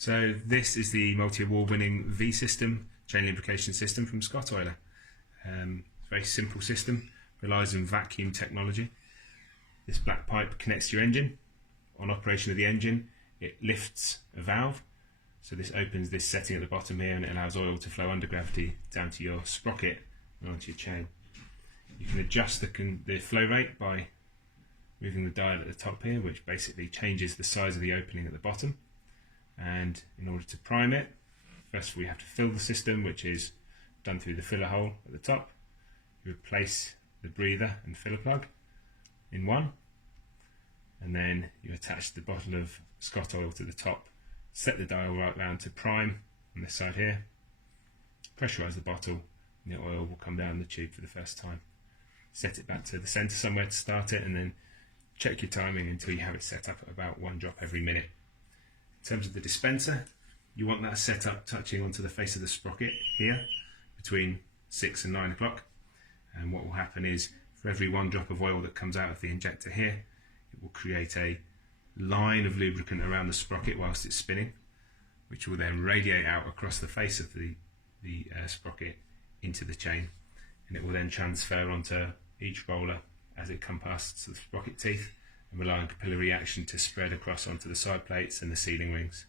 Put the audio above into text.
So this is the multi-award winning vSystem chain lubrication system from Scottoiler. It's a very simple system, relies on vacuum technology. This black pipe connects to your engine. On operation of the engine, it lifts a valve. So this opens this setting at the bottom here and it allows oil to flow under gravity down to your sprocket and onto your chain. You can adjust the flow rate by moving the dial at the top here, which basically changes the size of the opening at the bottom. And in order to prime it, first we have to fill the system, which is done through the filler hole at the top. You replace the breather and filler plug in one, and then you attach the bottle of Scottoiler to the top, set the dial right round to prime on this side here, pressurise the bottle, and the oil will come down the tube for the first time. Set it back to the centre somewhere to start it, and then check your timing until you have it set up at about 1 drop every minute. In terms of the dispenser, you want that set up touching onto the face of the sprocket here between 6 and 9 o'clock. And what will happen is, for every 1 drop of oil that comes out of the injector here, it will create a line of lubricant around the sprocket whilst it's spinning, which will then radiate out across the face of the sprocket into the chain, and it will then transfer onto each roller as it comes past the sprocket teeth and rely on capillary action to spread across onto the side plates and the sealing rings.